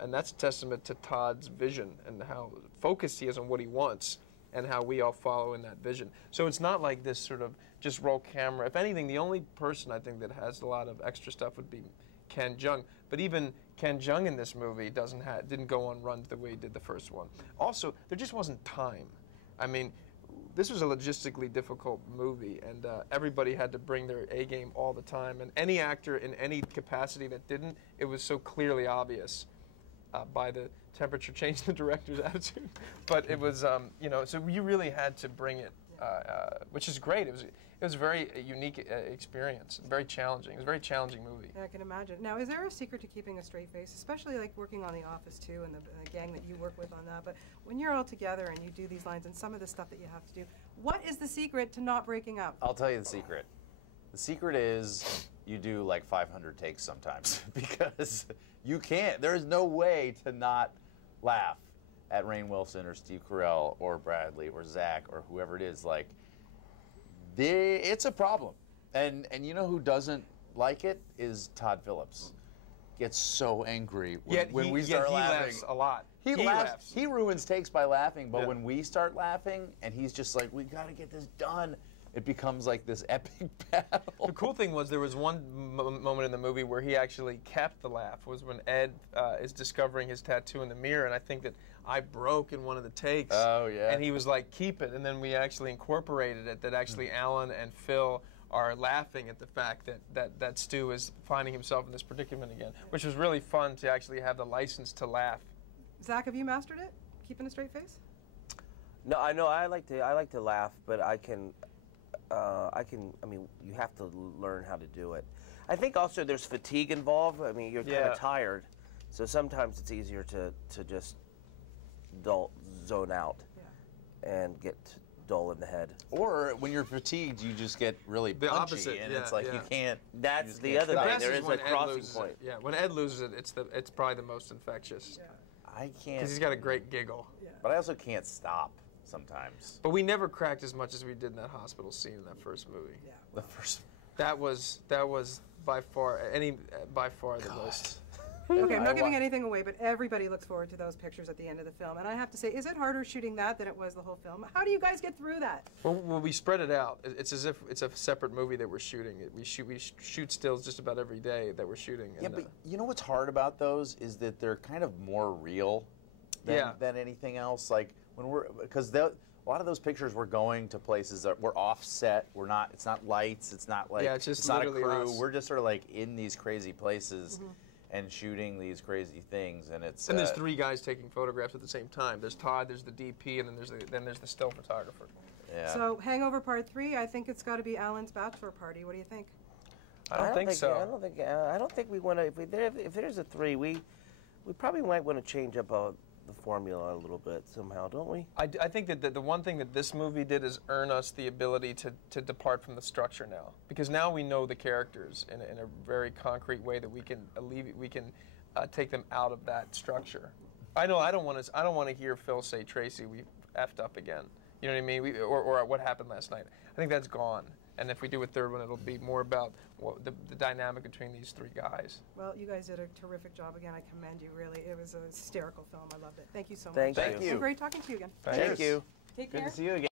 And that's a testament to Todd's vision and how focused he is on what he wants and how we all follow in that vision. So it's not like this sort of just roll camera. If anything, the only person I think that has a lot of extra stuff would be Ken Jeong. But even Ken Jeong in this movie didn't go on runs the way he did the first one. Also, there just wasn't time. I mean, this was a logistically difficult movie, and everybody had to bring their A game all the time. And any actor in any capacity that didn't, it was so clearly obvious by the temperature change in the director's attitude. But it was, you know, so you really had to bring it, which is great. It was a very unique experience, very challenging. It was a very challenging movie. Yeah, I can imagine. Now, is there a secret to keeping a straight face, especially like working on The Office too, and the gang that you work with on that? But when you're all together and you do these lines and some of the stuff that you have to do, what is the secret to not breaking up? I'll tell you the secret. The secret is you do like 500 takes sometimes because you can't. There's no way to not laugh at Rainn Wilson or Steve Carell or Bradley or Zach or whoever it is. Like, it's a problem. And you know who doesn't like it is Todd Phillips. Gets so angry when we start laughing. He laughs a lot. He laughs. He ruins takes by laughing, but when we start laughing and he's just like, we got to get this done, it becomes like this epic battle. The cool thing was there was one moment in the movie where he actually kept the laugh, was when Ed is discovering his tattoo in the mirror, and I think that I broke in one of the takes. Oh, yeah. And he was like, keep it, and then we actually incorporated it, that actually Alan and Phil are laughing at the fact that Stu is finding himself in this predicament again, which was really fun to actually have the license to laugh. Zach, have you mastered it? Keeping a straight face? No, I know I like to laugh, but I mean, you have to learn how to do it. I think also there's fatigue involved. I mean, you're kind of tired, so sometimes it's easier to just zone out and get dull in the head. Or when you're fatigued, you just get really punchy, opposite, and it's like you can't. That's the other thing. There is a crossing point. Yeah, when Ed loses it, it's probably the most infectious. Yeah. I can't. Because he's got a great giggle. Yeah. But I also can't stop sometimes. But we never cracked as much as we did in that hospital scene in that first movie. Yeah. The first. That was by far the most. Okay, I'm not giving anything away, but everybody looks forward to those pictures at the end of the film. And I have to say, is it harder shooting that than it was the whole film? How do you guys get through that? Well, we spread it out. It's as if it's a separate movie that we're shooting. We shoot stills just about every day that we're shooting. Yeah, but you know what's hard about those is that they're kind of more real than anything else. Like because a lot of those pictures we're going to places that we're offset. We're not. It's not lights. It's not like it's not a crew. Us. We're just sort of like in these crazy places. And shooting these crazy things, and it's there's three guys taking photographs at the same time. There's Todd, there's the DP, and then there's the still photographer. Yeah. So Hangover Part 3, I think it's got to be Alan's bachelor party. What do you think? I don't think so. I don't think we want to. If there's a 3, we probably might want to change up the formula a little bit somehow, don't we? I think that the one thing that this movie did is earn us the ability to depart from the structure now, because now we know the characters in a very concrete way that we can take them out of that structure. I don't want to hear Phil say, "Tracy, we effed up again." You know what I mean? Or what happened last night. I think that's gone. And if we do a third one, it'll be more about the dynamic between these three guys. Well, you guys did a terrific job again. I commend you, really. It was a hysterical film. I loved it. Thank you so much. Thank you. And great talking to you again. Thank you. Take care. Good to see you again.